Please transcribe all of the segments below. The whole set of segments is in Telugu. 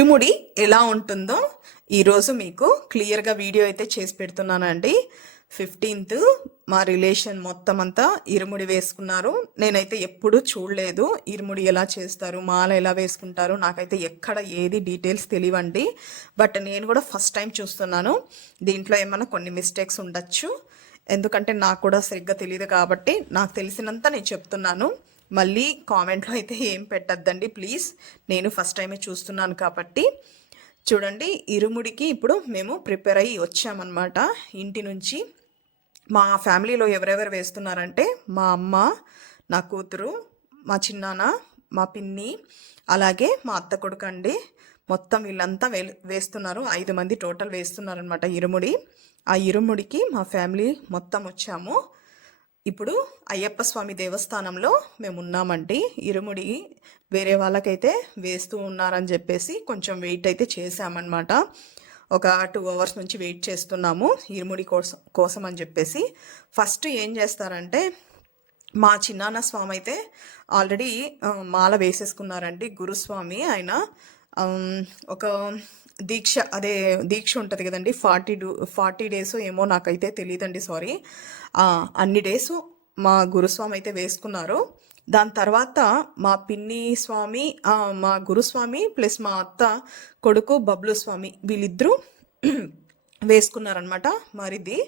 ఇరుముడి ఎలా ఉంటుందో ఈరోజు మీకు క్లియర్గా వీడియో అయితే చేసి పెడుతున్నానండి. 15th మా రిలేషన్ మొత్తం అంతా ఇరుముడి వేసుకున్నారు. నేనైతే ఎప్పుడూ చూడలేదు ఇరుముడి ఎలా చేస్తారు, మాల ఎలా వేసుకుంటారు. నాకైతే ఎక్కడ ఏది డీటెయిల్స్ తెలియవండి. బట్ నేను కూడా ఫస్ట్ టైం చూస్తున్నాను. దీంట్లో ఏమైనా కొన్ని మిస్టేక్స్ ఉండొచ్చు, ఎందుకంటే నాకు కూడా సరిగ్గా తెలియదు కాబట్టి నాకు తెలిసినంత నేను చెప్తున్నాను. మళ్ళీ కామెంట్లో అయితే ఏం పెట్టద్దండి ప్లీజ్. నేను ఫస్ట్ టైమే చూస్తున్నాను కాబట్టి. చూడండి, ఇరుముడికి ఇప్పుడు మేము ప్రిపేర్ అయ్యి వచ్చామన్నమాట ఇంటి నుంచి. మా ఫ్యామిలీలో ఎవరెవరు వేస్తున్నారంటే మా అమ్మ, నా కూతురు, మా చిన్నాన్న, మా పిన్ని, అలాగే మా అత్త కొడుకు అండి. మొత్తం వీళ్ళంతా వేస్తున్నారు. 5 మంది టోటల్ వేస్తున్నారనమాట ఇరుముడి. ఆ ఇరుముడికి మా ఫ్యామిలీ మొత్తం వచ్చాము. ఇప్పుడు అయ్యప్ప స్వామి దేవస్థానంలో మేము ఉన్నామండి. ఇరుముడి వేరే వాళ్ళకైతే వేస్తూ ఉన్నారని చెప్పేసి కొంచెం వెయిట్ అయితే చేసామన్నమాట. ఒక 2 hours నుంచి వెయిట్ చేస్తున్నాము ఇరుముడి కోసం అని చెప్పేసి. ఫస్ట్ ఏం చేస్తారంటే మా చిన్నాన్న స్వామి అయితే ఆల్రెడీ మాల వేసేసుకున్నారండి. గురుస్వామి ఆయన ఒక దీక్ష ఉంటుంది కదండి, 40 days ఏమో నాకైతే తెలియదండి, సారీ. అన్ని డేస్ మా గురుస్వామి అయితే వేసుకున్నారు. దాని తర్వాత మా పిన్ని స్వామి, మా గురుస్వామి ప్లస్ మా అత్త కొడుకు బబ్లు స్వామి వీళ్ళిద్దరూ వేసుకున్నారనమాట. మరిది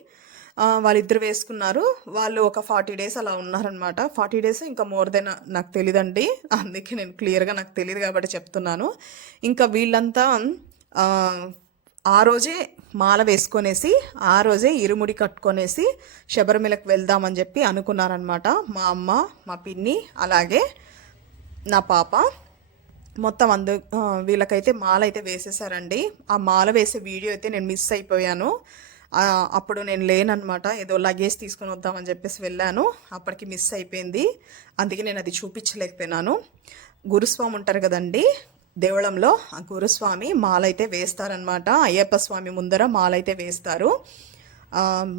వాళ్ళిద్దరు వేసుకున్నారు. వాళ్ళు ఒక 40 days అలా ఉన్నారనమాట. 40 days ఇంకా మోర్ దెన్ నాకు తెలియదండి, అందుకే నేను క్లియర్గా నాకు తెలియదు కాబట్టి చెప్తున్నాను. ఇంకా వీళ్ళంతా ఆ రోజే మాల వేసుకొనేసి ఆ రోజే ఇరుముడి కట్టుకొనేసి శబరిమలకు వెళ్దామని చెప్పి అనుకున్నారనమాట. మా అమ్మ, మా పిన్ని, అలాగే నా పాప మొత్తం వీళ్ళకైతే మాల అయితే వేసేసారండి. ఆ మాల వేసే వీడియో అయితే నేను మిస్ అయిపోయాను. అప్పుడు నేను లేనమాట, ఏదో లగేజ్ తీసుకొని వద్దామని చెప్పేసి వెళ్ళాను, అప్పటికి మిస్ అయిపోయింది. అందుకే నేను అది చూపించలేకపోయినాను. గురుస్వామి ఉంటారు కదండి దేవళంలో, ఆ గురుస్వామి మాల అయితే వేస్తారనమాట. అయ్యప్ప స్వామి ముందర మాల అయితే వేస్తారు.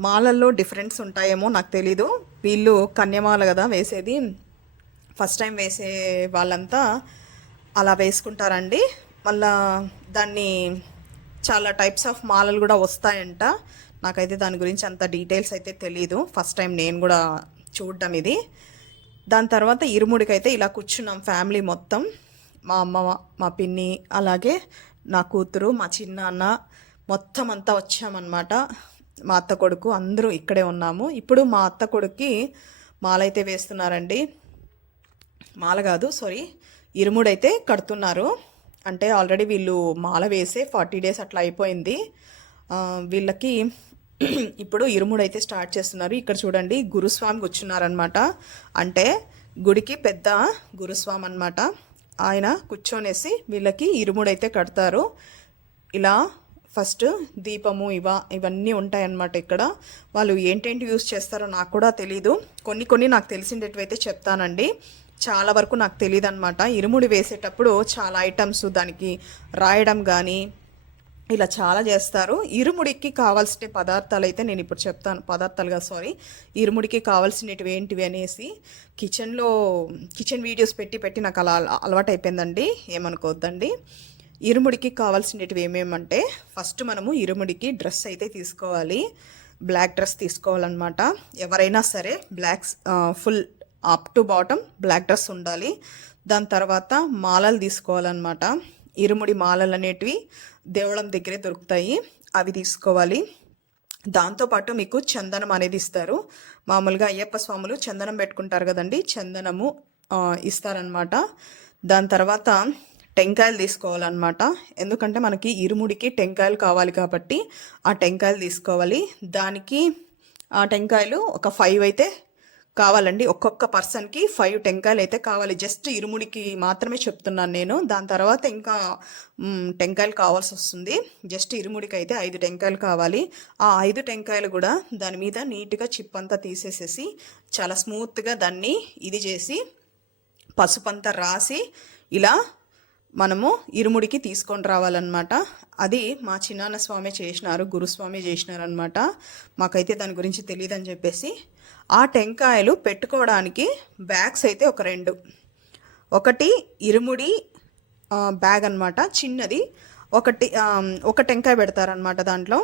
మాలల్లో డిఫరెన్స్ ఉంటాయేమో నాకు తెలీదు. వీళ్ళు కన్యమాల కదా వేసేది, ఫస్ట్ టైం వేసే వాళ్ళంతా అలా వేసుకుంటారండి. మళ్ళా దాన్ని చాలా టైప్స్ ఆఫ్ మాలలు కూడా వస్తాయంట. నాకైతే దాని గురించి అంత డీటెయిల్స్ అయితే తెలీదు, ఫస్ట్ టైం నేను కూడా చూడటం ఇది. దాని తర్వాత ఇరుముడికైతే ఇలా కూర్చున్నాం ఫ్యామిలీ మొత్తం. మా అమ్మ, మా పిన్ని, అలాగే నా కూతురు, మా చిన్నాన్న మొత్తం అంతా వచ్చామన్నమాట. మా అత్త కొడుకు అందరూ ఇక్కడే ఉన్నాము. ఇప్పుడు మా అత్త కొడుక్కి మాల అయితే వేస్తున్నారండి. మాల కాదు, సారీ, ఇరుముడైతే కడుతున్నారు. అంటే ఆల్రెడీ వీళ్ళు మాల వేసే 40 days అట్లా అయిపోయింది. వీళ్ళకి ఇప్పుడు ఇరుముడైతే స్టార్ట్ చేస్తున్నారు. ఇక్కడ చూడండి, గురుస్వామి కూర్చున్నారనమాట. అంటే గుడికి పెద్ద గురుస్వామి అనమాట. ఆయన కూర్చొనేసి వీళ్ళకి ఇరుముడైతే కడతారు. ఇలా ఫస్ట్ దీపము ఇవన్నీ ఉంటాయన్నమాట. ఇక్కడ వాళ్ళు ఏంటేంటి యూస్ చేస్తారో నాకు కూడా తెలీదు. కొన్ని నాకు తెలిసిండేటివైతే చెప్తానండి, చాలా వరకు నాకు తెలియదు అనమాట. ఇరుముడి వేసేటప్పుడు చాలా ఐటమ్స్ దానికి రాయడం కానీ ఇలా చాలా చేస్తారు. ఇరుముడికి కావాల్సిన పదార్థాలు అయితే నేను ఇప్పుడు చెప్తాను. ఇరుముడికి కావాల్సినవి ఏంటివి అనేసి కిచెన్ వీడియోస్ పెట్టి నాకు అలా అలవాటు అయిపోయిందండి, ఏమనుకోవద్దండి. ఇరుముడికి కావాల్సినవి ఏమేమంటే, ఫస్ట్ మనము ఇరుముడికి డ్రెస్ అయితే తీసుకోవాలి. బ్లాక్ డ్రెస్ తీసుకోవాలన్నమాట. ఎవరైనా సరే black full up to bottom black dress ఉండాలి. దాని తర్వాత మాలలు తీసుకోవాలన్నమాట. ఇరుముడి మాలలు అనేటివి దేవళం దగ్గరే దొరుకుతాయి, అవి తీసుకోవాలి. దాంతోపాటు మీకు చందనం అనేది ఇస్తారు. మామూలుగా అయ్యప్ప స్వాములు చందనం పెట్టుకుంటారు కదండి, చందనము ఇస్తారనమాట. దాని తర్వాత టెంకాయలు తీసుకోవాలన్నమాట. ఎందుకంటే మనకి ఇరుముడికి టెంకాయలు కావాలి కాబట్టి ఆ టెంకాయలు తీసుకోవాలి. దానికి ఆ టెంకాయలు ఒక 5 అయితే కావాలండి. ఒక్కొక్క పర్సన్కి 5 టెంకాయలు అయితే కావాలి. జస్ట్ ఇరుముడికి మాత్రమే చెప్తున్నాను నేను. దాని తర్వాత ఇంకా టెంకాయలు కావాల్సి వస్తుంది. జస్ట్ ఇరుముడికి అయితే 5 టెంకాయలు కావాలి. ఆ 5 టెంకాయలు కూడా దాని మీద నీట్గా చిప్పంతా తీసేసేసి చాలా స్మూత్గా దాన్ని ఇది చేసి పసుపంతా రాసి ఇలా మనము ఇరుముడికి తీసుకొని రావాలన్నమాట. అది మా చిన్నాన్న స్వామి చేసినారు, గురుస్వామి చేసినారనమాట. మాకైతే దాని గురించి తెలియదని చెప్పేసి ఆ టెంకాయలు పెట్టుకోవడానికి బ్యాగ్స్ అయితే ఒక 2, ఒకటి ఇరుముడి బ్యాగ్ అనమాట, చిన్నది. ఒకటి ఒక టెంకాయ పెడతారనమాట దాంట్లో.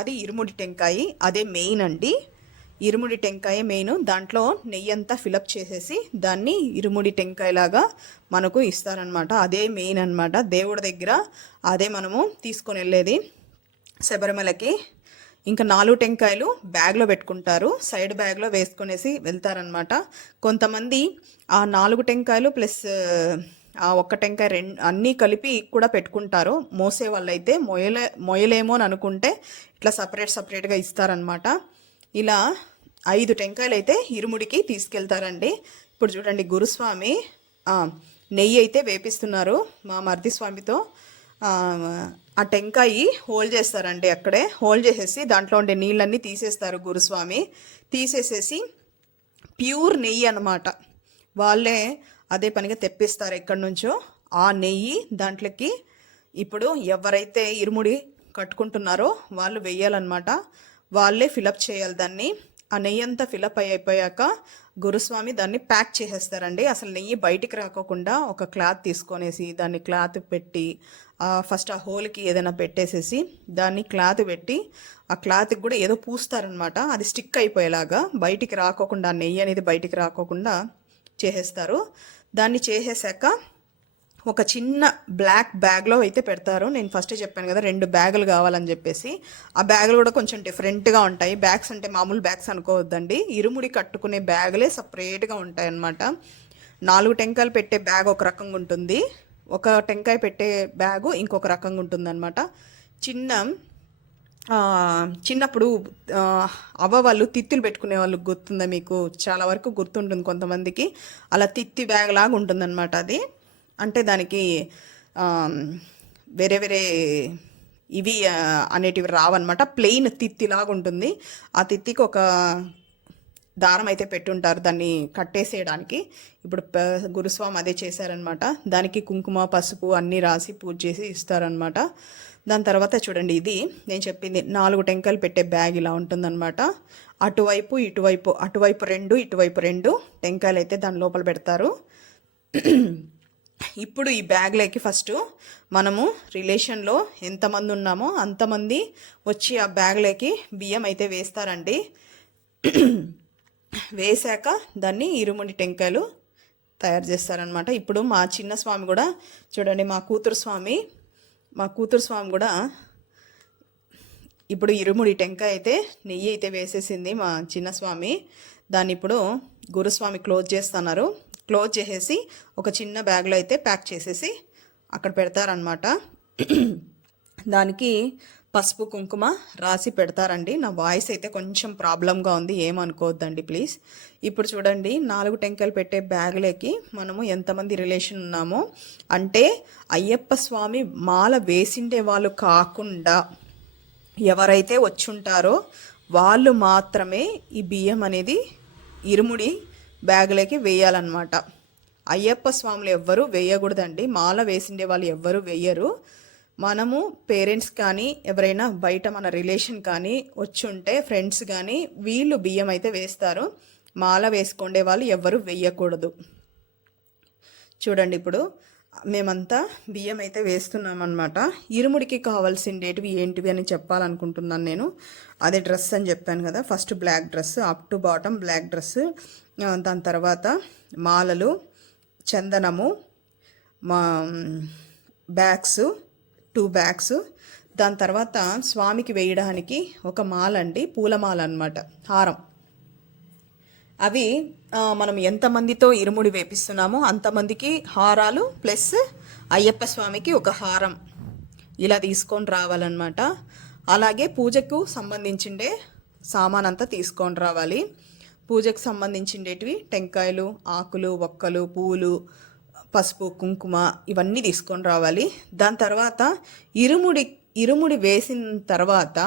అది ఇరుముడి టెంకాయ, అదే మెయిన్ అండి. ఇరుముడి టెంకాయ మెయిన్. దాంట్లో నెయ్యి అంతా ఫిలప్ చేసేసి దాన్ని ఇరుముడి టెంకాయలాగా మనకు ఇస్తారనమాట. అదే మెయిన్ అనమాట దేవుడి దగ్గర. అదే మనము తీసుకొని వెళ్ళేది శబరిమలకి. ఇంకా 4 టెంకాయలు బ్యాగ్లో పెట్టుకుంటారు, సైడ్ బ్యాగ్లో వేసుకొనేసి వెళ్తారనమాట. కొంతమంది ఆ 4 టెంకాయలు ప్లస్ ఆ ఒక్క టెంకాయ అన్నీ కలిపి కూడా పెట్టుకుంటారు. మోసే వాళ్ళైతే మొయలేమో అని అనుకుంటే ఇట్లా సపరేట్గా ఇస్తారనమాట. ఇలా 5 టెంకాయలు అయితే ఇరుముడికి తీసుకెళ్తారండి. ఇప్పుడు చూడండి, గురుస్వామి నెయ్యి అయితే వేపిస్తున్నారు మా మర్ది స్వామితో. ఆ టెంకాయ హోల్డ్ చేస్తారండి, అక్కడే హోల్డ్ చేసేసి దాంట్లో ఉండే నీళ్ళన్నీ తీసేస్తారు గురుస్వామి. తీసేసేసి ప్యూర్ నెయ్యి అనమాట, వాళ్ళే అదే పనిగా తెప్పిస్తారు ఎక్కడి నుంచో ఆ నెయ్యి. దాంట్లోకి ఇప్పుడు ఎవరైతే ఇరుముడి కట్టుకుంటున్నారో వాళ్ళు వెయ్యాలన్నమాట, వాళ్ళే ఫిలప్ చేయాలి దాన్ని. ఆ నెయ్యి అంతా ఫిలప్ అయిపోయాక గురుస్వామి దాన్ని ప్యాక్ చేసేస్తారండి. అసలు నెయ్యి బయటికి రాకోకుండా ఒక క్లాత్ తీసుకొనేసి దాన్ని క్లాత్ పెట్టి ఫస్ట్ ఆ హోల్కి ఏదైనా పెట్టేసేసి దాన్ని క్లాత్ పెట్టి ఆ క్లాత్కి కూడా ఏదో పూస్తారనమాట, అది స్టిక్ అయిపోయేలాగా బయటికి రాకోకుండా, నెయ్యి అనేది బయటికి రాకోకుండా చేసేస్తారు. దాన్ని చేసేసాక ఒక చిన్న బ్లాక్ బ్యాగ్లో అయితే పెడతారు. నేను ఫస్ట్ చెప్పాను కదా 2 బ్యాగులు కావాలని చెప్పేసి. ఆ బ్యాగులు కూడా కొంచెం డిఫరెంట్గా ఉంటాయి. బ్యాగ్స్ అంటే మామూలు బ్యాగ్స్ అనుకోవద్దండి, ఇరుముడి కట్టుకునే బ్యాగులే సపరేట్గా ఉంటాయి అన్నమాట. 4 టెంకాయలు పెట్టే బ్యాగ్ ఒక రకంగా ఉంటుంది, ఒక టెంకాయ పెట్టే బ్యాగు ఇంకొక రకంగా ఉంటుంది అనమాట. చిన్నప్పుడు అవ్వ వాళ్ళు తిత్తులు పెట్టుకునే వాళ్ళు గుర్తుందా మీకు? చాలా వరకు గుర్తుంటుంది కొంతమందికి. అలా తిత్తి బ్యాగ్ లాగా ఉంటుందన్నమాట అది. అంటే దానికి వేరే వేరే ఇవి అనేటివి రావన్నమాట, ప్లెయిన్ తిత్తిలాగా ఉంటుంది. ఆ తిత్తికి ఒక దారం అయితే పెట్టుంటారు దాన్ని కట్టేసేయడానికి. ఇప్పుడు గురుస్వామి అదే చేశారనమాట. దానికి కుంకుమ పసుపు అన్నీ రాసి పూజ చేసి ఇస్తారనమాట. దాని తర్వాత చూడండి, ఇది నేను చెప్పింది 4 టెంకాయలు పెట్టే బ్యాగ్ ఇలా ఉంటుందన్నమాట. అటువైపు 2 ఇటువైపు 2 టెంకాయలు అయితే దాని లోపల పెడతారు. ఇప్పుడు ఈ బ్యాగ్లోకి ఫస్ట్ మనము రిలేషన్లో ఎంతమంది ఉన్నామో అంతమంది వచ్చి ఆ బ్యాగ్లోకి బియ్యం అయితే వేస్తారండి. వేశాక దాన్ని ఇరుముడి టెంకాయలు తయారు చేస్తారనమాట. ఇప్పుడు మా చిన్న స్వామి కూడా చూడండి, మా కూతురు స్వామి కూడా ఇప్పుడు ఇరుముడి టెంకాయ అయితే నెయ్యి అయితే వేసేసింది మా చిన్న స్వామి. దాన్ని ఇప్పుడు గురుస్వామి క్లోజ్ చేస్తున్నారు. క్లోజ్ చేసేసి ఒక చిన్న బ్యాగ్లో అయితే ప్యాక్ చేసేసి అక్కడ పెడతారనమాట. దానికి పసుపు కుంకుమ రాసి పెడతారండి. నా వాయిస్ అయితే కొంచెం ప్రాబ్లంగా ఉంది, ఏమనుకోవద్దండి ప్లీజ్. ఇప్పుడు చూడండి, 4 టెంకాయలు పెట్టే బ్యాగులోకి మనము ఎంతమంది రిలేషన్ ఉన్నామో, అంటే అయ్యప్ప స్వామి మాల వేసిండే వాళ్ళు కాకుండా ఎవరైతే వచ్చుంటారో వాళ్ళు మాత్రమే ఈ బియ్యం అనేది ఇరుముడి బ్యాగులోకి వేయాలన్నమాట. అయ్యప్ప స్వాములు ఎవ్వరూ వేయకూడదండి, మాల వేసిండే వాళ్ళు ఎవ్వరూ వేయరు. మనము పేరెంట్స్ కానీ ఎవరైనా బయట మన రిలేషన్ కానీ వచ్చుంటే ఫ్రెండ్స్ కానీ వీళ్ళు బియ్యం అయితే వేస్తారు. మాల వేసుకుండే వాళ్ళు ఎవ్వరూ వేయకూడదు. చూడండి, ఇప్పుడు మేమంతా బియ్యం అయితే వేస్తున్నామన్నమాట. ఇరుముడికి కావాల్సిండేటివి ఏంటివి అని చెప్పాలనుకుంటున్నాను నేను. అదే డ్రెస్ అని చెప్పాను కదా, first black dress, up to bottom black dress. దాని తర్వాత మాలలు, చందనము, మా బ్యాగ్స్ 2 బ్యాగ్స్. దాని తర్వాత స్వామికి వేయడానికి ఒక మాల అండి, పూలమాల అన్నమాట, హారం. అవి మనం ఎంతమందితో ఇరుముడి వేపిస్తున్నామో అంతమందికి హారాలు ప్లస్ అయ్యప్ప స్వామికి ఒక హారం ఇలా తీసుకొని రావాలన్నమాట. అలాగే పూజకు సంబంధించిండే సామాన్ అంతా తీసుకొని రావాలి. పూజకు సంబంధించిండేటివి టెంకాయలు, ఆకులు, ఒక్కలు, పూలు, పసుపు, కుంకుమ ఇవన్నీ తీసుకొని రావాలి. దాని తర్వాత ఇరుముడి వేసిన తర్వాత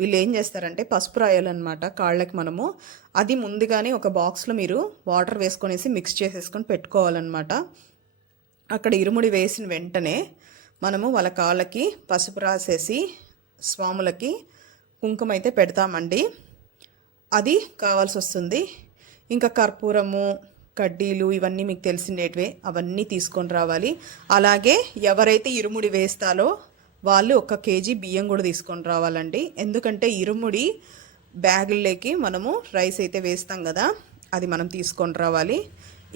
వీళ్ళు ఏం చేస్తారంటే పసుపు రాయాలన్నమాట కాళ్ళకి మనము. అది ముందుగానే ఒక బాక్స్లో మీరు వాటర్ వేసుకొనేసి మిక్స్ చేసేసుకొని పెట్టుకోవాలన్నమాట. అక్కడ ఇరుముడి వేసిన వెంటనే మనము వాళ్ళ కాళ్ళకి పసుపు రాసేసి స్వాములకి కుంకుమ అయితే పెడతామండి. అది కావాల్సి వస్తుంది. ఇంకా కర్పూరము, కడ్డీలు ఇవన్నీ మీకు తెలిసినటివే, అవన్నీ తీసుకొని రావాలి. అలాగే ఎవరైతే ఇరుముడి వేస్తారో వాళ్ళు 1 కేజీ బియ్యం కూడా తీసుకొని రావాలండి. ఎందుకంటే ఇరుముడి బ్యాగుల్లోకి మనము రైస్ అయితే వేస్తాం కదా, అది మనం తీసుకొని రావాలి.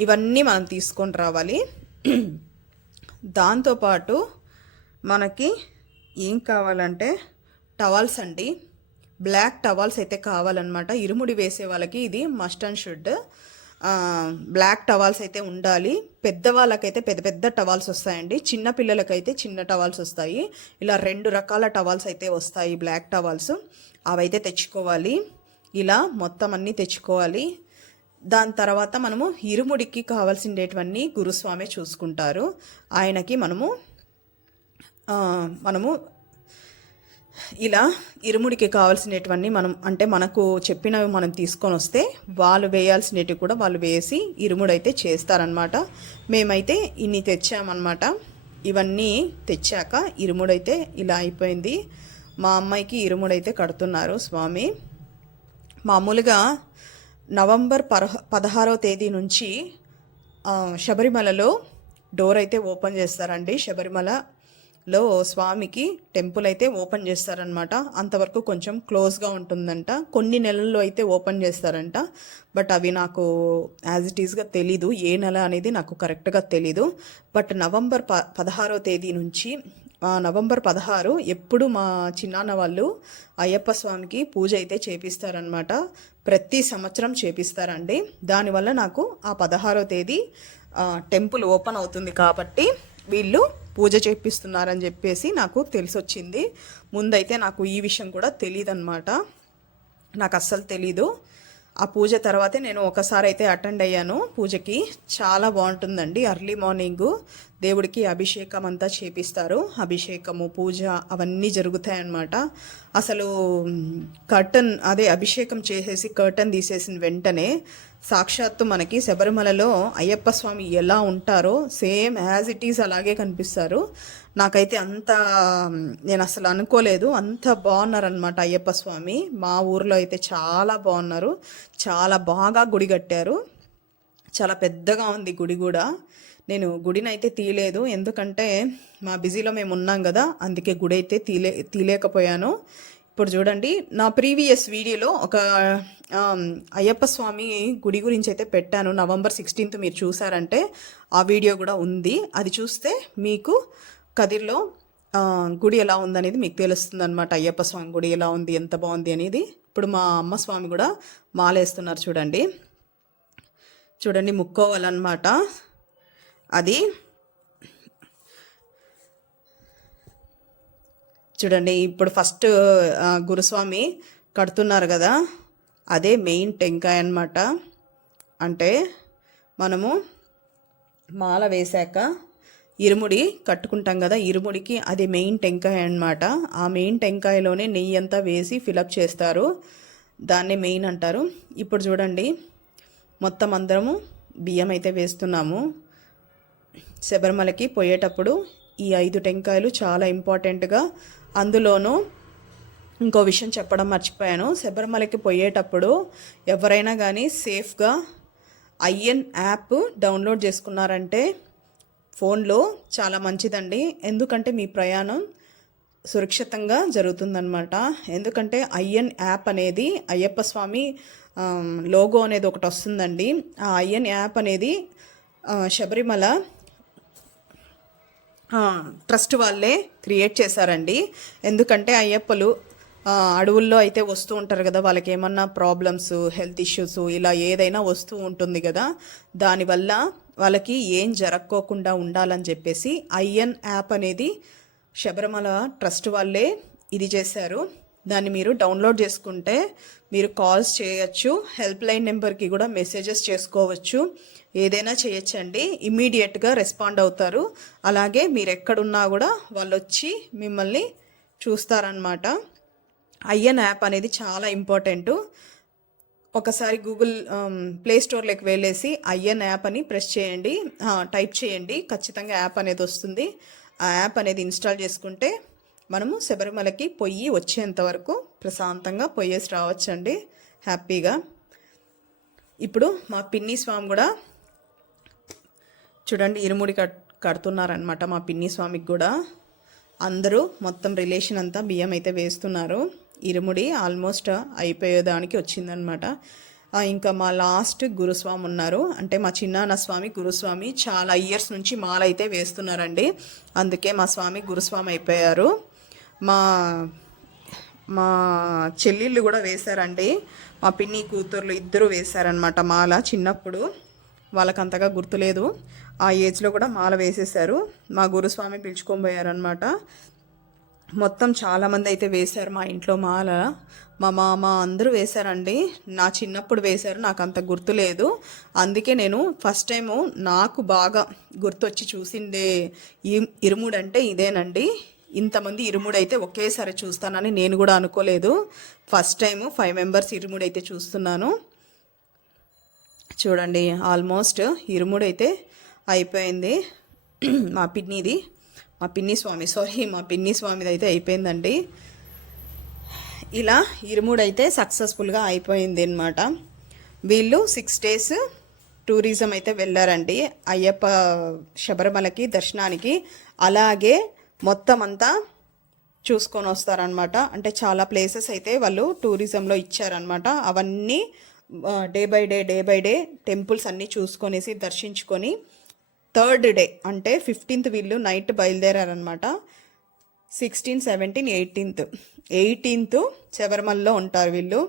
ఇవన్నీ మనం తీసుకొని రావాలి. దాంతోపాటు మనకి ఏం కావాలంటే టవల్స్ అండి, బ్లాక్ టవల్స్ అయితే కావాలన్నమాట. ఇరుముడి వేసే వాళ్ళకి ఇది must and should. Black towels అయితే ఉండాలి. పెద్దవాళ్ళకైతే పెద్ద పెద్ద టవల్స్ వస్తాయండి, చిన్న పిల్లలకైతే చిన్న టవల్స్ వస్తాయి. ఇలా 2 రకాల టవల్స్ అయితే వస్తాయి, బ్లాక్ టవల్స్. అవైతే తెచ్చుకోవాలి. ఇలా మొత్తం అన్నీ తెచ్చుకోవాలి. దాని తర్వాత మనము ఇరుముడికి కావాల్సినవన్నీ గురుస్వామి చూసుకుంటారు. ఆయనకి మనము ఇలా ఇరుముడికి కావాల్సినవన్నీ మనం అంటే మనకు చెప్పినవి మనం తీసుకొని వస్తే వాళ్ళు వేయాల్సినవి కూడా వాళ్ళు వేసి ఇరుముడు అయితే చేస్తారనమాట. మేమైతే ఇన్ని తెచ్చామన్నమాట. ఇవన్నీ తెచ్చాక ఇరుముడైతే ఇలా అయిపోయింది. మా అమ్మాయికి ఇరుముడైతే కడుతున్నారు స్వామి. మామూలుగా నవంబర్ 16వ తేదీ నుంచి శబరిమలలో డోర్ అయితే ఓపెన్ చేస్తారండి. శబరిమలలో స్వామికి టెంపుల్ అయితే ఓపెన్ చేస్తారనమాట. అంతవరకు కొంచెం క్లోజ్గా ఉంటుందంట. కొన్ని నెలల్లో అయితే ఓపెన్ చేస్తారంట. బట్ అవి నాకు యాజ్ ఇట్ ఈస్గా తెలీదు, ఏ నెల అనేది నాకు కరెక్ట్గా తెలీదు. బట్ నవంబర్ 16వ తేదీ నుంచి నవంబర్ 16 ఎప్పుడు మా చిన్నాన్న వాళ్ళు అయ్యప్ప స్వామికి పూజ అయితే చేపిస్తారనమాట. ప్రతి సంవత్సరం చేపిస్తారండి. దానివల్ల నాకు ఆ 16వ తేదీ టెంపుల్ ఓపెన్ అవుతుంది కాబట్టి వీళ్ళు పూజ చేపిస్తున్నారని చెప్పేసి నాకు తెలిసొచ్చింది. ముందైతే నాకు ఈ విషయం కూడా తెలియదు అనమాట, నాకు అస్సలు తెలీదు. ఆ పూజ తర్వాతే నేను ఒకసారి అయితే అటెండ్ అయ్యాను పూజకి. చాలా బాగుంటుందండి. అర్లీ మార్నింగు దేవుడికి అభిషేకం అంతా చేపిస్తారు. అభిషేకము, పూజ అవన్నీ జరుగుతాయన్నమాట. అసలు కర్టన్ అభిషేకం చేసేసి కర్టన్ తీసేసిన వెంటనే సాక్షాత్తు మనకి శబరిమలలో అయ్యప్ప స్వామి ఎలా ఉంటారో సేమ్ యాజ్ ఇట్ ఈస్ అలాగే కనిపిస్తారు. నాకైతే నేను అసలు అనుకోలేదు, అంత బాగున్నారనమాట అయ్యప్ప స్వామి. మా ఊర్లో అయితే చాలా బాగున్నారు, చాలా బాగా గుడి కట్టారు. చాలా పెద్దగా ఉంది గుడి కూడా. నేను గుడిని అయితే తీయలేదు, ఎందుకంటే మా బిజీలో మేము ఉన్నాం కదా, అందుకే గుడి అయితే తీయలేకపోయాను. ఇప్పుడు చూడండి, నా ప్రీవియస్ వీడియోలో ఒక అయ్యప్ప స్వామి గుడి గురించి అయితే పెట్టాను. నవంబర్ 16th మీరు చూసారంటే ఆ వీడియో కూడా ఉంది. అది చూస్తే మీకు కదిర్లో గుడి ఎలా ఉందనేది మీకు తెలుస్తుంది అనమాట. అయ్యప్ప స్వామి గుడి ఎలా ఉంది, ఎంత బాగుంది అనేది. ఇప్పుడు మా అమ్మ స్వామి కూడా మాలేస్తున్నారు చూడండి. చూడండి, ముక్కోవాలన్నమాట. అది చూడండి, ఇప్పుడు ఫస్ట్ గురుస్వామి కడుతున్నారు కదా, అదే మెయిన్ టెంకాయ అన్నమాట. అంటే మనము మాల వేశాక ఇరుముడి కట్టుకుంటాం కదా, ఇరుముడికి అది మెయిన్ టెంకాయ అన్నమాట. ఆ మెయిన్ టెంకాయలోనే నెయ్యి అంతా వేసి ఫిలప్ చేస్తారు, దాన్నే మెయిన్ అంటారు. ఇప్పుడు చూడండి, మొత్తం అందరము బియ్యం అయితే వేస్తున్నాము. శబరిమలకి పోయేటప్పుడు ఈ 5 టెంకాయలు చాలా ఇంపార్టెంట్గా. అందులోనూ ఇంకో విషయం చెప్పడం మర్చిపోయాను. శబరిమలకి పోయేటప్పుడు ఎవరైనా కానీ సేఫ్గా ఐఎన్ యాప్ డౌన్లోడ్ చేసుకున్నారంటే ఫోన్లో చాలా మంచిదండి. ఎందుకంటే మీ ప్రయాణం సురక్షితంగా జరుగుతుందన్నమాట. ఎందుకంటే ఐఎన్ యాప్ అనేది అయ్యప్ప స్వామి లోగో అనేది ఒకటి వస్తుందండి. ఆ ఐఎన్ యాప్ అనేది శబరిమల ట్రస్ట్ వాళ్ళే క్రియేట్ చేశారండి. ఎందుకంటే అయ్యప్పలు అడవుల్లో అయితే వస్తూ ఉంటారు కదా, వాళ్ళకి ఏమన్నా ప్రాబ్లమ్స్, హెల్త్ ఇష్యూస్ ఇలా ఏదైనా వస్తూ ఉంటుంది కదా, దానివల్ల వాళ్ళకి ఏం జరగకోకుండా ఉండాలని చెప్పేసి ఐఎన్ యాప్ అనేది శబరిమల ట్రస్ట్ వాళ్ళే ఇది చేశారు. దాన్ని మీరు డౌన్లోడ్ చేసుకుంటే మీరు కాల్స్ చేయొచ్చు, హెల్ప్ లైన్ నెంబర్కి కూడా మెసేజెస్ చేసుకోవచ్చు, ఏదైనా చేయొచ్చండి. ఇమ్మీడియట్గా రెస్పాండ్ అవుతారు. అలాగే మీరు ఎక్కడున్నా కూడా వాళ్ళు వచ్చి మిమ్మల్ని చూస్తారనమాట. ఐఎన్ యాప్ అనేది చాలా ఇంపార్టెంటు. ఒకసారి గూగుల్ ప్లే స్టోర్లోకి వెళ్ళేసి ఐఎన్ యాప్ అని ప్రెస్ చేయండి, టైప్ చేయండి, ఖచ్చితంగా యాప్ అనేది వస్తుంది. ఆ యాప్ అనేది ఇన్స్టాల్ చేసుకుంటే మనము శబరిమలకి పొయ్యి వచ్చేంత వరకు ప్రశాంతంగా పొయ్యేసి రావచ్చండి హ్యాపీగా. ఇప్పుడు మా పిన్ని స్వామి కూడా చూడండి ఇరుముడి కడుతున్నారనమాట మా పిన్ని స్వామికి కూడా. అందరూ మొత్తం రిలేషన్ అంతా బియ్యం అయితే వేస్తున్నారు. ఇరుముడి ఆల్మోస్ట్ అయిపోయేదానికి వచ్చిందనమాట. ఇంకా మా లాస్ట్ గురుస్వామి ఉన్నారు, అంటే మా చిన్నాన్న స్వామి గురుస్వామి. చాలా ఇయర్స్ నుంచి మాల అయితే వేస్తున్నారండి, అందుకే మా స్వామి గురుస్వామి అయిపోయారు. మా మా చెల్లెళ్ళు కూడా వేశారండి, మా పిన్ని కూతుర్లు ఇద్దరు వేశారనమాట మాల. చిన్నప్పుడు వాళ్ళకి అంతగా గుర్తులేదు, ఆ ఏజ్లో కూడా మాల వేసేసారు. మా గురుస్వామి పిలుచుకొని పోయారనమాట. మొత్తం చాలామంది అయితే వేశారు మా ఇంట్లో మాల. మా మామ అందరూ వేశారండి. నా చిన్నప్పుడు వేశారు, నాకు అంత గుర్తులేదు. అందుకే నేను ఫస్ట్ టైము నాకు బాగా గుర్తొచ్చి చూసిందే ఇరుముడు అంటే ఇదేనండి. ఇంతమంది ఇరుముడు అయితే ఒకేసారి చూస్తానని నేను కూడా అనుకోలేదు. ఫస్ట్ టైము 5 మెంబర్స్ ఇరుముడు అయితే చూస్తున్నాను. చూడండి ఆల్మోస్ట్ ఇరుముడు అయితే అయిపోయింది. మా పిన్ని స్వామిది అయితే అయిపోయిందండి. ఇలా ఇరుముడు అయితే సక్సెస్ఫుల్గా అయిపోయింది అనమాట. వీళ్ళు 6 days టూరిజం అయితే వెళ్ళారండి అయ్యప్ప శబరిమలకి దర్శనానికి. అలాగే మొత్తం అంతా చూసుకొని వస్తారనమాట. అంటే చాలా ప్లేసెస్ అయితే వాళ్ళు టూరిజంలో ఇచ్చారనమాట. అవన్నీ డే బై డే టెంపుల్స్ అన్నీ చూసుకొనేసి దర్శించుకొని 3rd day అంటే 15th వీళ్ళు నైట్ బయలుదేరారనమాట. 16, 17, 18th శబరిమలలో ఉంటారు వీళ్ళు.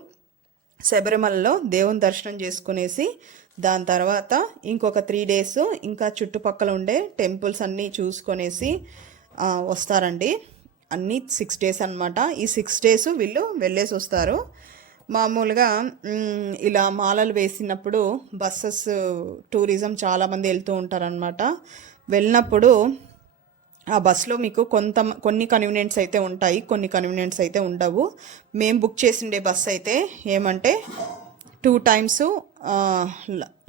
శబరిమలలో దేవుని దర్శనం చేసుకునేసి దాని తర్వాత ఇంకొక 3 days ఇంకా చుట్టుపక్కల ఉండే టెంపుల్స్ అన్నీ చూసుకొనేసి వస్తారండి. అన్నీ 6 days అనమాట. ఈ 6 days వీళ్ళు వెళ్ళేసి వస్తారు. మామూలుగా ఇలా మాలలు వేసినప్పుడు బస్సెస్ టూరిజం చాలామంది వెళ్తూ ఉంటారనమాట. వెళ్ళినప్పుడు ఆ బస్సులో మీకు కొన్ని కన్వీనియంట్స్ అయితే ఉంటాయి, కొన్ని కన్వీనియంట్స్ అయితే ఉండవు. మేము బుక్ చేసిండే బస్సు అయితే ఏమంటే 2 times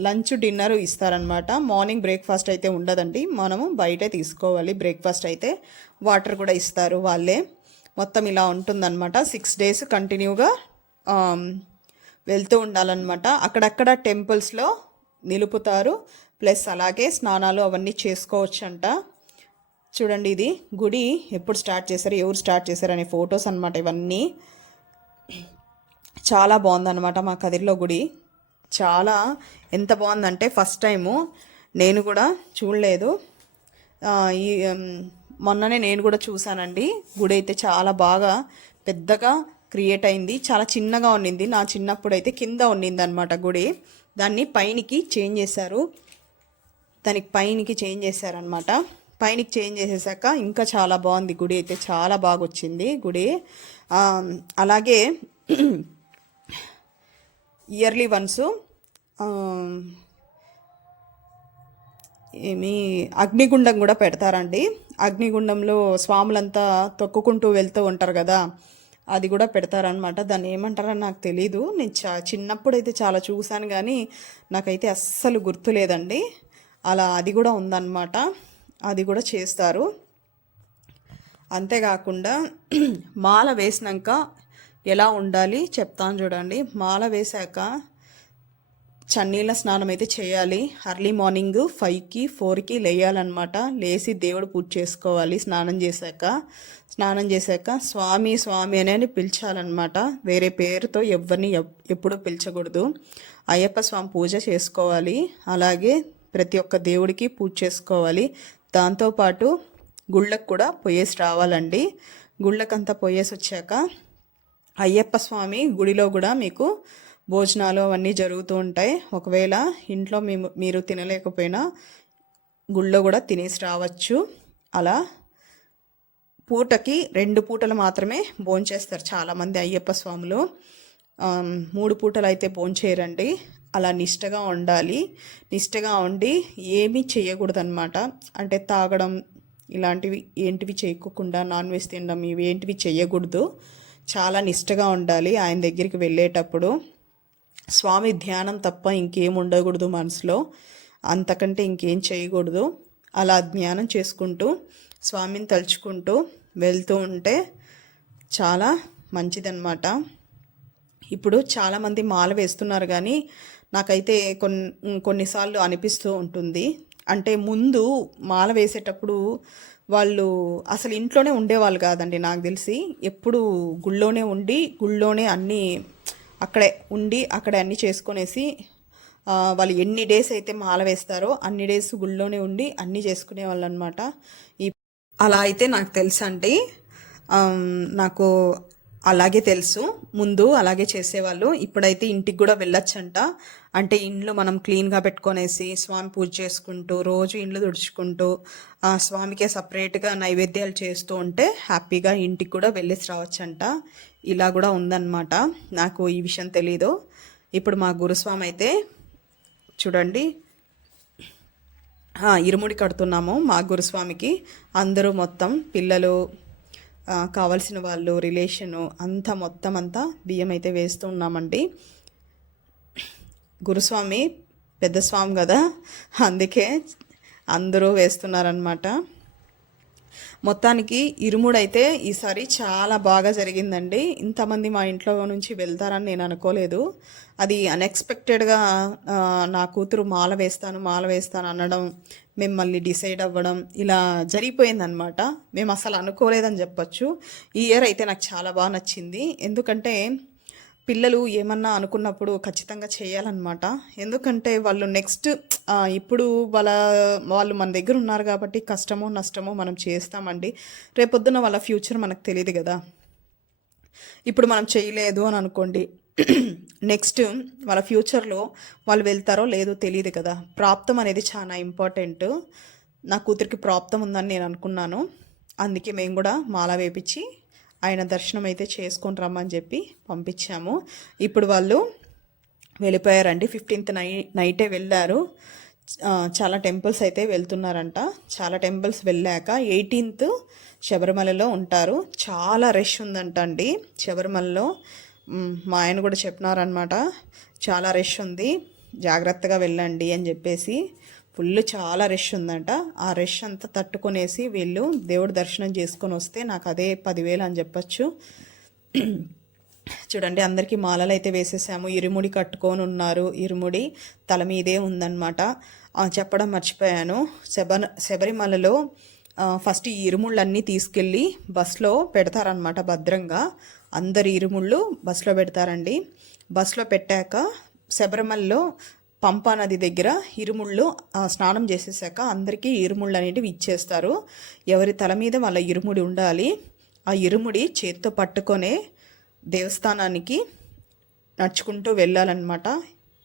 లంచ్ డిన్నర్ ఇస్తారనమాట. మార్నింగ్ బ్రేక్ఫాస్ట్ అయితే ఉండదండి, మనము బయటే తీసుకోవాలి బ్రేక్ఫాస్ట్ అయితే. వాటర్ కూడా ఇస్తారు వాళ్ళే. మొత్తం ఇలా ఉంటుందన్నమాట. 6 days కంటిన్యూగా వెళ్తూ ఉండాలన్నమాట. అక్కడక్కడ టెంపుల్స్లో నిలుపుతారు, ప్లస్ అలాగే స్నానాలు అవన్నీ చేసుకోవచ్చంట. చూడండి ఇది గుడి ఎప్పుడు స్టార్ట్ చేశారు, ఎవరు స్టార్ట్ చేశారు అనే ఫొటోస్ అనమాట ఇవన్నీ. చాలా బాగుందన్నమాట మా కదిరిలో గుడి. చాలా ఎంత బాగుందంటే ఫస్ట్ టైము నేను కూడా చూడలేదు, ఈ మొన్ననే నేను కూడా చూశానండి. గుడి అయితే చాలా బాగా పెద్దగా క్రియేట్ అయింది. చాలా చిన్నగా ఉండింది, నా చిన్నప్పుడు అయితే కింద ఉండింది అనమాట గుడి. దాన్ని పైనికి చేంజ్ చేశారు, పైనికి చేంజ్ చేసేసాక ఇంకా చాలా బాగుంది గుడి అయితే. చాలా బాగా వచ్చింది గుడి. అలాగే ఇయర్లీ వన్స్ అగ్నిగుండం కూడా పెడతారండి. అగ్నిగుండంలో స్వాములంతా తొక్కుకుంటూ వెళ్తూ ఉంటారు కదా, అది కూడా పెడతారనమాట. దాన్ని ఏమంటారో నాకు తెలీదు. నేను చిన్నప్పుడు అయితే చాలా చూశాను కానీ నాకైతే అస్సలు గుర్తులేదండి. అలా అది కూడా ఉందన్నమాట, అది కూడా చేస్తారు. అంతేకాకుండా మాల వేసినాక ఎలా ఉండాలి చెప్తాను చూడండి. మాల వేశాక చన్నీళ్ళ స్నానం అయితే చేయాలి. అర్లీ మార్నింగ్ 5కి 4కి లేయాలన్నమాట. లేచి దేవుడు పూజ చేసుకోవాలి. స్నానం చేశాక స్వామి స్వామి అనేది పిలిచాలన్నమాట. వేరే పేరుతో ఎవరిని ఎప్పుడూ పిలిచకూడదు. అయ్యప్ప స్వామి పూజ చేసుకోవాలి. అలాగే ప్రతి ఒక్క దేవుడికి పూజ చేసుకోవాలి. దాంతోపాటు గుళ్ళకు కూడా పోయేసి రావాలండి. గుళ్ళకంతా పోయేసి వచ్చాక అయ్యప్ప స్వామి గుడిలో కూడా మీకు భోజనాలు అవన్నీ జరుగుతూ ఉంటాయి. ఒకవేళ ఇంట్లో మీరు తినలేకపోయినా గుళ్ళో కూడా తినేసి రావచ్చు. అలా పూటకి 2 పూటలు మాత్రమే భోంచేస్తారు చాలామంది అయ్యప్ప స్వాములు. 3 పూటలు అయితే భోంచేయరండి. అలా నిష్టగా ఉండాలి. నిష్టగా ఉండి ఏమీ చేయకూడదన్నమాట. అంటే తాగడం ఇలాంటివి ఏంటివి చేయకుండా, నాన్ వెజ్ తినడం ఇవి ఏంటివి చేయకూడదు. చాలా నిష్టగా ఉండాలి. ఆయన దగ్గరికి వెళ్ళేటప్పుడు స్వామి ధ్యానం తప్ప ఇంకేం ఉండకూడదు మనసులో, అంతకంటే ఇంకేం చేయకూడదు. అలా ధ్యానం చేసుకుంటూ స్వామిని తలుచుకుంటూ వెళ్తూ ఉంటే చాలా మంచిదన్నమాట. ఇప్పుడు చాలామంది మాల వేస్తున్నారు కానీ నాకైతే కొన్నిసార్లు అనిపిస్తూ ఉంటుంది, అంటే ముందు మాల వేసేటప్పుడు వాళ్ళు అసలు ఇంట్లోనే ఉండేవాళ్ళు కాదండి నాకు తెలిసి. ఎప్పుడు గుళ్ళోనే ఉండి గుళ్ళోనే అన్నీ అక్కడే ఉండి అక్కడే అన్నీ చేసుకొనేసి వాళ్ళు ఎన్ని డేస్ అయితే మాల వేస్తారో అన్ని డేస్ గుళ్ళోనే ఉండి అన్నీ చేసుకునే వాళ్ళు అనమాట. ఈ అలా అయితే నాకు తెలుసు అండి. నాకు అలాగే తెలుసు. ముందు అలాగే చేసేవాళ్ళు. ఇప్పుడైతే ఇంటికి కూడా వెళ్ళొచ్చంట. అంటే ఇండ్లు మనం క్లీన్గా పెట్టుకొనేసి స్వామి పూజ చేసుకుంటూ రోజు ఇండ్లు తుడుచుకుంటూ స్వామికే సపరేట్గా నైవేద్యాలు చేస్తూ ఉంటే హ్యాపీగా ఇంటికి కూడా వెళ్ళేసి రావచ్చంట. ఇలా కూడా ఉందన్నమాట. నాకు ఈ విషయం తెలీదు. ఇప్పుడు మా గురుస్వామి అయితే చూడండి ఇరుముడి కడుతున్నాము మా గురుస్వామికి. అందరూ మొత్తం పిల్లలు కావలసిన వాళ్ళు రిలేషను అంతా మొత్తం అంతా బియ్యం అయితే వేస్తూ ఉన్నామండి. గురుస్వామి పెద్ద స్వామి కదా, అందుకే అందరూ వేస్తున్నారనమాట. మొత్తానికి ఇరుముడు అయితే ఈసారి చాలా బాగా జరిగిందండి. ఇంతమంది మా ఇంట్లో నుంచి వెళ్తారని నేను అనుకోలేదు. అది అన్ఎక్స్పెక్టెడ్గా నా కూతురు మాల వేస్తాను అనడం, మేము మళ్ళీ డిసైడ్ అవ్వడం ఇలా జరిగిపోయిందనమాట. మేము అసలు అనుకోలేదని చెప్పచ్చు. ఈ ఇయర్ అయితే నాకు చాలా బాగా నచ్చింది. ఎందుకంటే పిల్లలు ఏమన్నా అనుకున్నప్పుడు ఖచ్చితంగా చేయాలన్నమాట. ఎందుకంటే వాళ్ళు నెక్స్ట్ ఇప్పుడు వాళ్ళు మన దగ్గర ఉన్నారు కాబట్టి కష్టమో నష్టమో మనం చేస్తామండి. రేపొద్దున వాళ్ళ ఫ్యూచర్ మనకు తెలియదు కదా. ఇప్పుడు మనం చేయలేదు అని అనుకోండి, నెక్స్ట్ వాళ్ళ ఫ్యూచర్లో వాళ్ళు వెళ్తారో లేదో తెలియదు కదా. ప్రాప్తం అనేది చాలా ఇంపార్టెంట్. నా కూతురికి ప్రాప్తం ఉందని నేను అనుకున్నాను. అందుకే మేము కూడా మాల వేపించి ఆయన దర్శనం అయితే చేసుకొని రమ్మని చెప్పి పంపించాము. ఇప్పుడు వాళ్ళు వెళ్ళిపోయారండి. 15th నైటే వెళ్ళారు. చాలా టెంపుల్స్ అయితే వెళ్తున్నారంట. చాలా టెంపుల్స్ వెళ్ళాక 18th శబరిమలలో ఉంటారు. చాలా రష్ ఉందంట అండి శబరిమలలో. మా ఆయన కూడా చెప్పినారనమాట, చాలా రష్ ఉంది, జాగ్రత్తగా వెళ్ళండి అని చెప్పేసి. ఫుల్ చాలా రష్ ఉందంట. ఆ రష్ అంతా తట్టుకొనేసి వీళ్ళు దేవుడు దర్శనం చేసుకొని వస్తే నాకు అదే 10,000 అని చెప్పచ్చు. చూడండి అందరికీ మాలలు అయితే వేసేసాము. ఇరుముడి కట్టుకొని ఉన్నారు. ఇరుముడి తల మీదే ఉందన్నమాట. చెప్పడం మర్చిపోయాను. శబరిమలలో ఫస్ట్ ఈ ఇరుముళ్ళన్నీ తీసుకెళ్ళి బస్లో పెడతారనమాట. భద్రంగా అందరి ఇరుముళ్ళు బస్లో పెడతారండి. బస్లో పెట్టాక శబరిమలలో పంపా నది దగ్గర ఇరుముళ్ళు స్నానం చేసేసాక అందరికీ ఇరుముళ్ళు అనేటివి ఇచ్చేస్తారు. ఎవరి తల మీద వాళ్ళ ఇరుముడి ఉండాలి. ఆ ఇరుముడి చేత్తో పట్టుకొనే దేవస్థానానికి నడుచుకుంటూ వెళ్ళాలన్నమాట.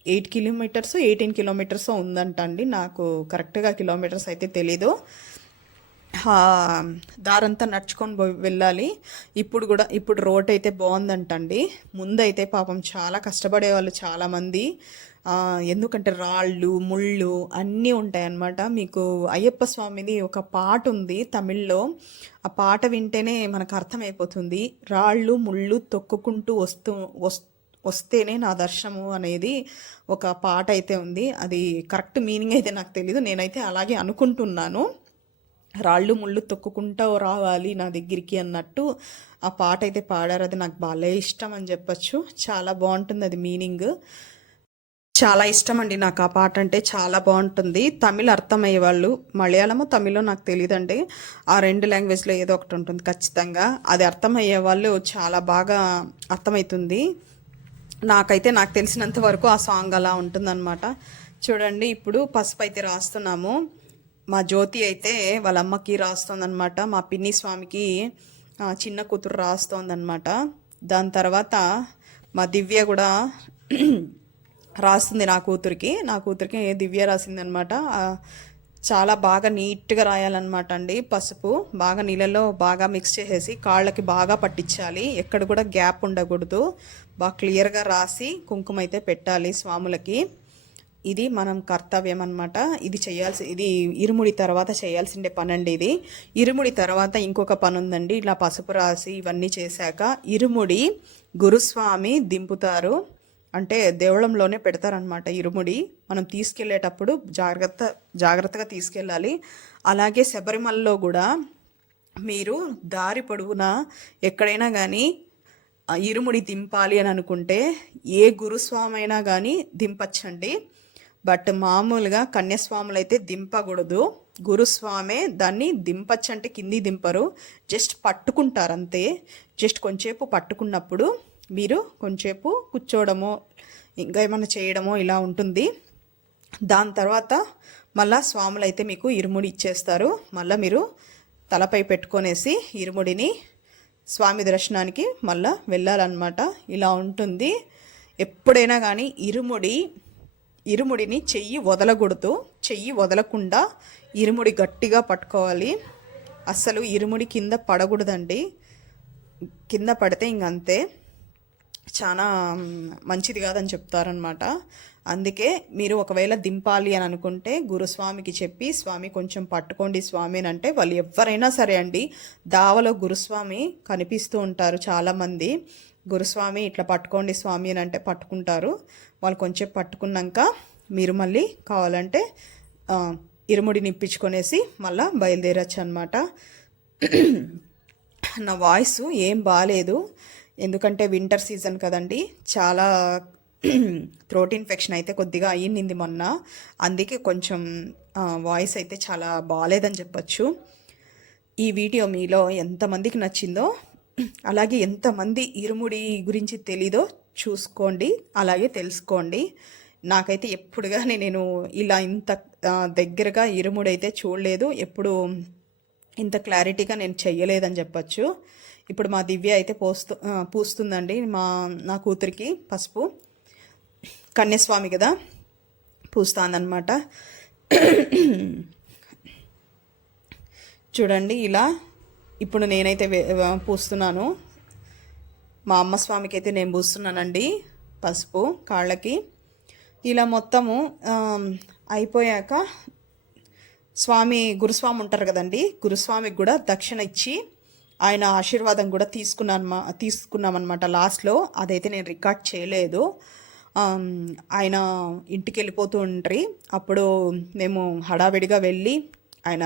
8 కిలోమీటర్స్ 18 కిలోమీటర్స్ ఉందంట అండి. నాకు కరెక్ట్గా కిలోమీటర్స్ అయితే తెలీదు. దారంతా నడుచుకొని వెళ్ళాలి. ఇప్పుడు రోడ్ అయితే బాగుందంటండి. ముందైతే పాపం చాలా కష్టపడేవాళ్ళు చాలామంది. ఎందుకంటే రాళ్ళు ముళ్ళు అన్నీ ఉంటాయన్నమాట. మీకు అయ్యప్ప స్వామిది ఒక పాట ఉంది తమిళ్లో. ఆ పాట వింటేనే మనకు అర్థమైపోతుంది. రాళ్ళు ముళ్ళు తొక్కుకుంటూ వస్తేనే నా దర్శనము అనేది ఒక పాట అయితే ఉంది. అది కరెక్ట్ మీనింగ్ అయితే నాకు తెలీదు. నేనైతే అలాగే అనుకుంటున్నాను. రాళ్ళు ముళ్ళు తొక్కుకుంటూ రావాలి నా దగ్గరికి అన్నట్టు ఆ పాట అయితే పాడారు. అది నాకు భలే ఇష్టం అని చెప్పచ్చు. చాలా బాగుంటుంది అది మీనింగ్. చాలా ఇష్టం అండి నాకు ఆ పాట అంటే. చాలా బాగుంటుంది. తమిళ్ అర్థమయ్యే వాళ్ళు, మలయాళము తమిళో నాకు తెలియదండి. ఆ 2 లాంగ్వేజ్లో ఏదో ఒకటి ఉంటుంది ఖచ్చితంగా. అది అర్థమయ్యే వాళ్ళు చాలా బాగా అర్థమవుతుంది. నాకు తెలిసినంత వరకు ఆ సాంగ్ అలా ఉంటుందన్నమాట. చూడండి ఇప్పుడు పసుపు అయితే రాస్తున్నాము. మా జ్యోతి అయితే వాళ్ళ అమ్మకి రాస్తోందనమాట. మా పిన్ని స్వామికి చిన్న కూతురు రాస్తోందనమాట. దాని తర్వాత మా దివ్య కూడా రాస్తుంది నా కూతురికి దివ్య రాసిందనమాట. చాలా బాగా నీట్గా రాయాలన్నమాట అండి. పసుపు బాగా నీళ్ళలో బాగా మిక్స్ చేసేసి కాళ్ళకి బాగా పట్టించాలి. ఎక్కడ కూడా గ్యాప్ ఉండకూడదు. బాగా క్లియర్గా రాసి కుంకుమ అయితే పెట్టాలి స్వాములకి. ఇది మనం కర్తవ్యం అనమాట. ఇది ఇరుముడి తర్వాత చేయాల్సిందే పని అండి. ఇది ఇరుముడి తర్వాత ఇంకొక పని ఉందండి. ఇలా పసుపు రాసి ఇవన్నీ చేశాక ఇరుముడి గురుస్వామి దింపుతారు. అంటే దేవళంలోనే పెడతారనమాట ఇరుముడి. మనం తీసుకెళ్ళేటప్పుడు జాగ్రత్తగా తీసుకెళ్ళాలి. అలాగే శబరిమలలో కూడా మీరు దారి పొడవునా ఎక్కడైనా కానీ ఇరుముడి దింపాలి అని అనుకుంటే ఏ గురుస్వామి అయినా కానీ దింపచ్చండి. బట్ మామూలుగా కన్యాస్వాములు అయితే దింపకూడదు. గురుస్వామే దాన్ని దింపచ్చు, అంటే కింది దింపరు, జస్ట్ పట్టుకుంటారు అంతే. జస్ట్ కొంచెంసేపు పట్టుకున్నప్పుడు మీరు కొంచెంసేపు కూర్చోవడమో ఇంకా ఏమైనా చేయడమో ఇలా ఉంటుంది. దాని తర్వాత మళ్ళీ స్వాములు అయితే మీకు ఇరుముడి ఇచ్చేస్తారు. మళ్ళీ మీరు తలపై పెట్టుకొనేసి ఇరుముడిని స్వామి దర్శనానికి మళ్ళీ వెళ్ళాలన్నమాట. ఇలా ఉంటుంది. ఎప్పుడైనా కానీ ఇరుముడిని చెయ్యి వదలకూడదు. చెయ్యి వదలకుండా ఇరుముడి గట్టిగా పట్టుకోవాలి. అస్సలు ఇరుముడి కింద పడకూడదండి. కింద పడితే ఇంకంతే, చాలా మంచిది కాదని చెప్తారనమాట. అందుకే మీరు ఒకవేళ దింపాలి అని అనుకుంటే గురుస్వామికి చెప్పి, స్వామి కొంచెం పట్టుకోండి స్వామి అని అంటే, వాళ్ళు ఎవరైనా సరే అండి, దావలో గురుస్వామి కనిపిస్తూ ఉంటారు చాలామంది. గురుస్వామి ఇట్లా పట్టుకోండి స్వామి అని అంటే పట్టుకుంటారు. వాళ్ళు కొంచెం పట్టుకున్నాక మీరు మళ్ళీ కావాలంటే ఇరుముడి నిప్పించుకొనేసి మళ్ళీ బయలుదేరచ్చు అనమాట. నా వాయిస్ ఏం బాగాలేదు, ఎందుకంటే వింటర్ సీజన్ కదండి, చాలా థ్రోట్ ఇన్ఫెక్షన్ అయితే కొద్దిగా అయ్యింది మొన్న. అందుకే కొంచెం వాయిస్ అయితే చాలా బాగాలేదని చెప్పచ్చు. ఈ వీడియో మీలో ఎంతమందికి నచ్చిందో, అలాగే ఎంతమంది ఇరుముడి గురించి తెలీదో చూసుకోండి, అలాగే తెలుసుకోండి. నాకైతే ఎప్పుడు కానీ నేను ఇలా ఇంత దగ్గరగా ఇరుముడి అయితే చూడలేదు, ఎప్పుడు ఇంత క్లారిటీగా నేను చెయ్యలేదని చెప్పచ్చు. ఇప్పుడు మా దివ్య అయితే పూస్తుందండి నా కూతురికి పసుపు. కన్యాస్వామి కదా, పూస్తాందనమాట. చూడండి ఇలా ఇప్పుడు నేనైతే పూస్తున్నాను. మా అమ్మ స్వామికి అయితే నేను పూస్తున్నానండి పసుపు కాళ్ళకి. ఇలా మొత్తము అయిపోయాక గురుస్వామి ఉంటారు కదండి, గురుస్వామికి కూడా దక్షిణ ఇచ్చి ఆయన ఆశీర్వాదం కూడా తీసుకున్నామన్నమాట లాస్ట్లో. అదైతే నేను రికార్డ్ చేయలేదు. ఆయన ఇంటికి వెళ్ళిపోతూ ఉంటారు. అప్పుడు మేము హడావిడిగా వెళ్ళి ఆయన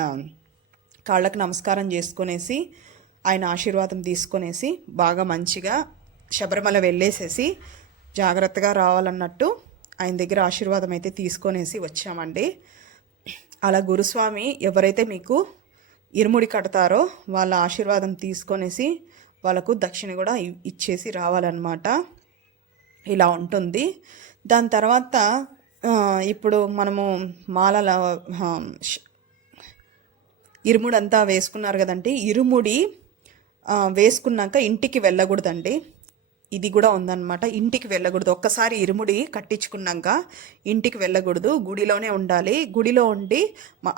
కాళ్ళకు నమస్కారం చేసుకొనేసి ఆయన ఆశీర్వాదం తీసుకొనేసి బాగా మంచిగా శబరిమల వెళ్ళేసేసి జాగ్రత్తగా రావాలన్నట్టు ఆయన దగ్గర ఆశీర్వాదం అయితే తీసుకొనేసి వచ్చామండి. అలా గురుస్వామి ఎవరైతే మీకు ఇరుముడి కడతారో వాళ్ళ ఆశీర్వాదం తీసుకొనేసి వాళ్ళకు దక్షిణ కూడా ఇచ్చేసి రావాలన్నమాట. ఇలా ఉంటుంది. దాని తర్వాత ఇప్పుడు మనము మాలల ఇరుముడి అంతా వేసుకున్నారు కదండి, ఇరుముడి వేసుకున్నాక ఇంటికి వెళ్ళకూడదండి. ఇది కూడా ఉందన్నమాట, ఇంటికి వెళ్ళకూడదు. ఒక్కసారి ఇరుముడి కట్టించుకున్నాక ఇంటికి వెళ్ళకూడదు, గుడిలోనే ఉండాలి. గుడిలో ఉండి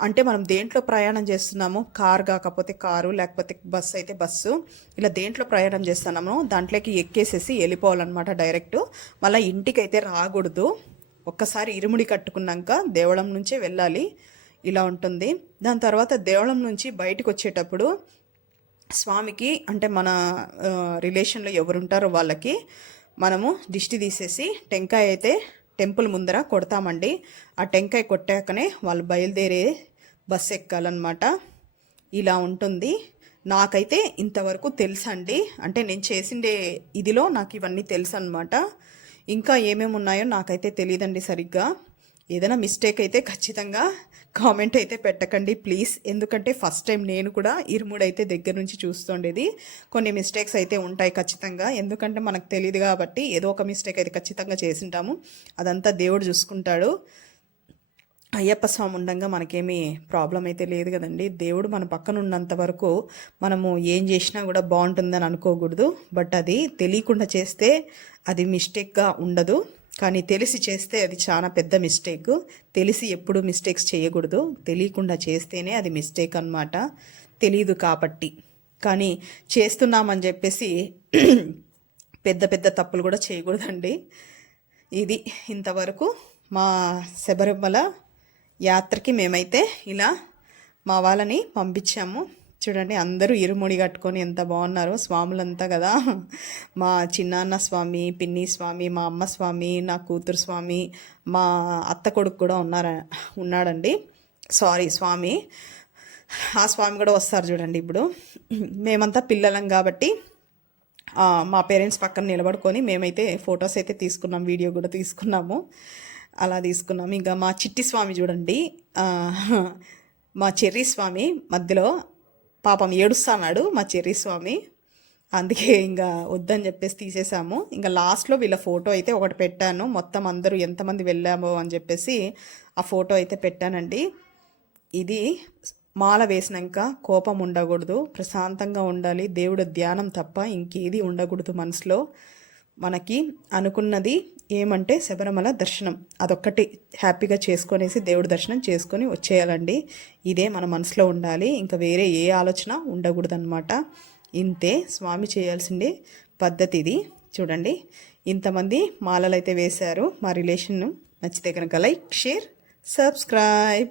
అంటే మనం దేంట్లో ప్రయాణం చేస్తున్నామో, కారు కాకపోతే కారు, లేకపోతే బస్సు అయితే బస్సు, ఇలా దేంట్లో ప్రయాణం చేస్తున్నామో దాంట్లోకి ఎక్కేసేసి వెళ్ళిపోవాలన్నమాట డైరెక్ట్. మళ్ళీ ఇంటికి అయితే రాకూడదు. ఒక్కసారి ఇరుముడి కట్టుకున్నాక దేవళం నుంచే వెళ్ళాలి. ఇలా ఉంటుంది. దాని తర్వాత దేవళం నుంచి బయటకు వచ్చేటప్పుడు స్వామికి అంటే మన రిలేషన్లో ఎవరుంటారో వాళ్ళకి మనము దిష్టి తీసేసి టెంకాయ అయితే టెంపుల్ ముందర కొడతామండి. ఆ టెంకాయ కొట్టాకనే వాళ్ళు బయలుదేరే బస్సు ఎక్కాలన్నమాట. ఇలా ఉంటుంది. నాకైతే ఇంతవరకు తెలుసండి, అంటే నేను చేసిండే ఇదిలో నాకు ఇవన్నీ తెలుసు అనమాట. ఇంకా ఏమేమి ఉన్నాయో నాకైతే తెలియదండి సరిగ్గా. ఏదైనా మిస్టేక్ అయితే ఖచ్చితంగా కామెంట్ అయితే పెట్టకండి ప్లీజ్, ఎందుకంటే ఫస్ట్ టైం నేను కూడా ఇరుముడి అయితే దగ్గర నుంచి చూస్తుండేది. కొన్ని మిస్టేక్స్ అయితే ఉంటాయి ఖచ్చితంగా, ఎందుకంటే మనకు తెలియదు కాబట్టి ఏదో ఒక మిస్టేక్ అయితే ఖచ్చితంగా చేసింటాము. అదంతా దేవుడు చూసుకుంటాడు. అయ్యప్ప స్వామి ఉండగా మనకేమీ ప్రాబ్లం అయితే లేదు కదండి. దేవుడు మన పక్కన ఉన్నంత వరకు మనము ఏం చేసినా కూడా బాగుంటుందని అనుకోకూడదు. బట్ అది తెలియకుండా చేస్తే అది మిస్టేక్గా ఉండదు, కానీ తెలిసి చేస్తే అది చాలా పెద్ద మిస్టేక్. తెలిసి ఎప్పుడు మిస్టేక్స్ చేయకూడదు, తెలియకుండా చేస్తేనే అది మిస్టేక్ అన్నమాట. తెలియదు కాబట్టి. కానీ చేస్తున్నామని చెప్పేసి పెద్ద పెద్ద తప్పులు కూడా చేయకూడదండి. ఇది ఇంతవరకు మా శబరిమల యాత్రకి మేమైతే ఇలా మా వాళ్ళని పంపించాము. చూడండి అందరూ ఇరుముడి కట్టుకొని ఎంత బాగున్నారో, స్వాములంతా కదా. మా చిన్నాన్న స్వామి, పిన్ని స్వామి, మా అమ్మ స్వామి, నా కూతురు స్వామి, మా అత్త కొడుకు కూడా ఉన్నాడండి స్వామి. ఆ స్వామి కూడా వస్తారు చూడండి. ఇప్పుడు మేమంతా పిల్లలం కాబట్టి మా పేరెంట్స్ పక్కన నిలబడుకొని మేమైతే ఫొటోస్ అయితే తీసుకున్నాం, వీడియో కూడా తీసుకున్నాము. అలా తీసుకున్నాం. ఇంకా మా చిట్టి స్వామి చూడండి, ఆ, మా చెర్రీ స్వామి మధ్యలో పాపం ఏడుస్తున్నాడు మా చెర్రీ స్వామి. అందుకే ఇంకా వద్దని చెప్పేసి తీసేసాము. ఇంకా లాస్ట్లో వీళ్ళ ఫోటో అయితే ఒకటి పెట్టాను, మొత్తం అందరూ ఎంతమంది వెళ్ళామో అని చెప్పేసి ఆ ఫోటో అయితే పెట్టానండి. ఇది మాల వేసినాక కోపం ఉండకూడదు, ప్రశాంతంగా ఉండాలి, దేవుడు ధ్యానం తప్ప ఇంకేది ఉండకూడదు మనసులో. మనకి అనుకున్నది ఏమంటే శబరిమల దర్శనం, అదొక్కటి హ్యాపీగా చేసుకొనేసి దేవుడి దర్శనం చేసుకొని వచ్చేయాలండి. ఇదే మన మనసులో ఉండాలి, ఇంకా వేరే ఏ ఆలోచన ఉండకూడదు అనమాట. ఇంతే స్వామి చేయాల్సిందే పద్ధతి ఇది. చూడండి ఇంతమంది మాలలు అయితే వేశారు. మా రిలేషన్ నచ్చితే కనుక లైక్, షేర్, సబ్స్క్రైబ్.